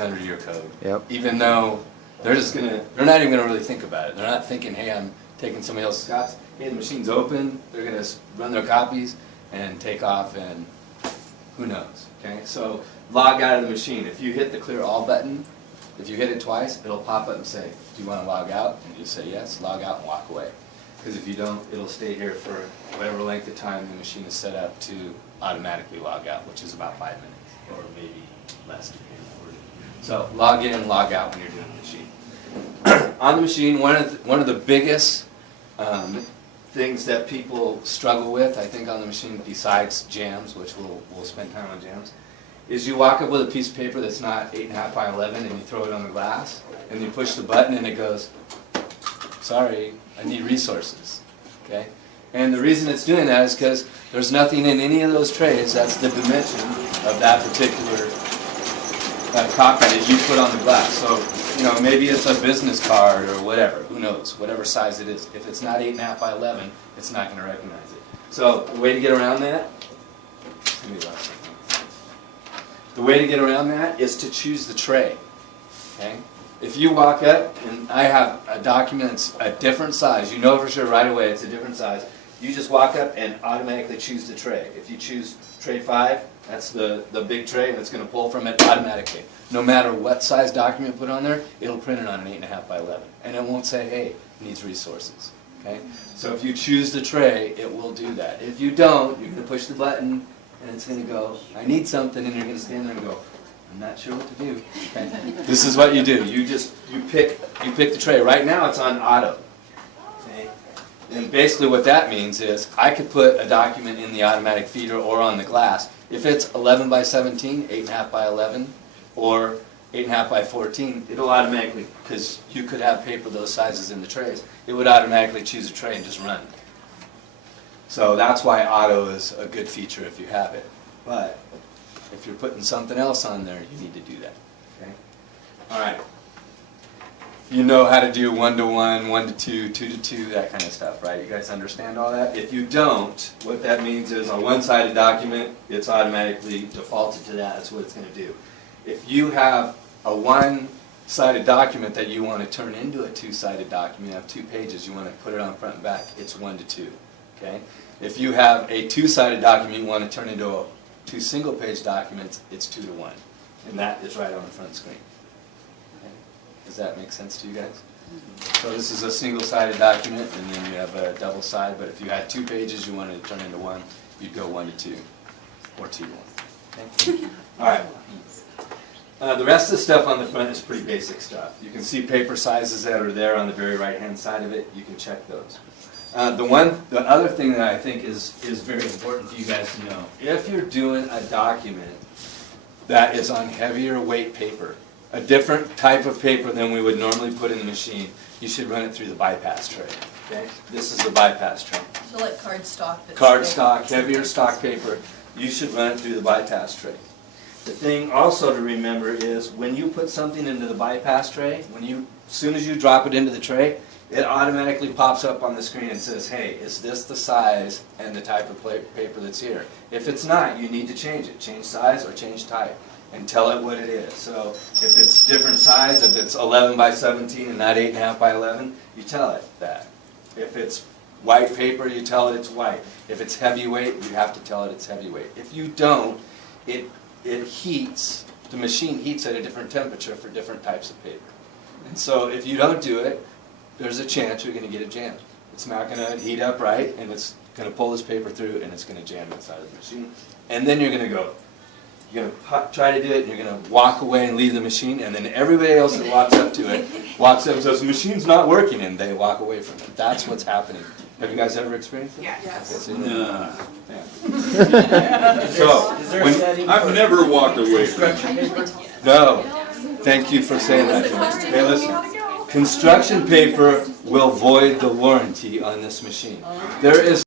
under your code. Yep. Even though they're not even gonna really think about it. They're not thinking, hey, I'm taking somebody else's copies. Hey, the machine's open. They're gonna run their copies and take off, and who knows? Okay, so log out of the machine. If you hit the clear all button, if you hit it twice, it'll pop up and say, do you want to log out? And you say yes, log out and walk away. Because if you don't, it'll stay here for whatever length of time the machine is set up to automatically log out, which is about 5 minutes, or maybe less. So log in, log out when you're doing the machine. On the machine, one of the biggest things that people struggle with, I think, on the machine, besides jams, which we'll spend time on jams, is you walk up with a piece of paper that's not 8.5 by 11 and you throw it on the glass, and you push the button and it goes, sorry, I need resources. Okay? And the reason it's doing that is because there's nothing in any of those trays that's the dimension of that particular copy that you put on the glass. So, you know, maybe it's a business card or whatever, who knows, whatever size it is. If it's not 8.5 by 11, it's not going to recognize it. So the way to get around that, is to choose the tray. Okay? If you walk up and I have a document that's a different size, you know for sure right away it's a different size, you just walk up and automatically choose the tray. If you choose tray 5, that's the big tray, and it's going to pull from it automatically. No matter what size document you put on there, it'll print it on an 8.5 by 11. And it won't say, hey, it needs resources. Okay? So if you choose the tray, it will do that. If you don't, you're going to push the button, and it's going to go, I need something, and you're going to stand there and go, I'm not sure what to do. Okay? This is what you do. You pick the tray. Right now it's on auto. Okay? And basically what that means is I could put a document in the automatic feeder or on the glass. If it's 11 by 17, 8.5 by 11, or 8.5 by 14, it'll automatically, because you could have paper those sizes in the trays, it would automatically choose a tray and just run. So that's why auto is a good feature if you have it. But if you're putting something else on there, you need to do that. Okay? All right. You know how to do 1-to-1, 1-to-2, 2-to-2, that kind of stuff, right? You guys understand all that? If you don't, what that means is a one-sided document, it's automatically defaulted to that. That's what it's going to do. If you have a one-sided document that you want to turn into a two-sided document, you have 2 pages, you want to put it on front and back, it's 1-to-2. Okay? If you have a two-sided document you want to turn into 2 single-page documents, it's 2-to-1. And that is right on the front screen. Okay? Does that make sense to you guys? So this is a single-sided document, and then you have a double side, but if you had 2 pages you wanted to turn into 1, you'd go 1-to-2, or 2-to-1. Okay? All right. The rest of the stuff on the front is pretty basic stuff. You can see paper sizes that are there on the very right-hand side of it. You can check those. The other thing that I think is very important for you guys to know, if you're doing a document that is on heavier weight paper, a different type of paper than we would normally put in the machine, you should run it through the bypass tray. Okay? This is the bypass tray. So like cardstock. Cardstock, heavier stock paper, you should run it through the bypass tray. The thing also to remember is when you put something into the bypass tray, as soon as you drop it into the tray, it automatically pops up on the screen and says, hey, is this the size and the type of paper that's here? If it's not, you need to change it. Change size or change type and tell it what it is. So if it's different size, if it's 11 by 17 and not 8.5 by 11, you tell it that. If it's white paper, you tell it it's white. If it's heavyweight, you have to tell it it's heavyweight. If you don't, it heats, the machine heats at a different temperature for different types of paper. And so if you don't do it, there's a chance you're going to get a jam. It's not going to heat up right, and it's going to pull this paper through, and it's going to jam inside of the machine. And then you're going to try to do it, and you're going to walk away and leave the machine, and then everybody else that walks up to it walks up and says, the machine's not working, and they walk away from it. That's what's happening. Have you guys ever experienced it? Yes. No. So, I've never walked away from it. No. Thank you for saying that. Hey, listen. Construction paper will void the warranty on this machine. There is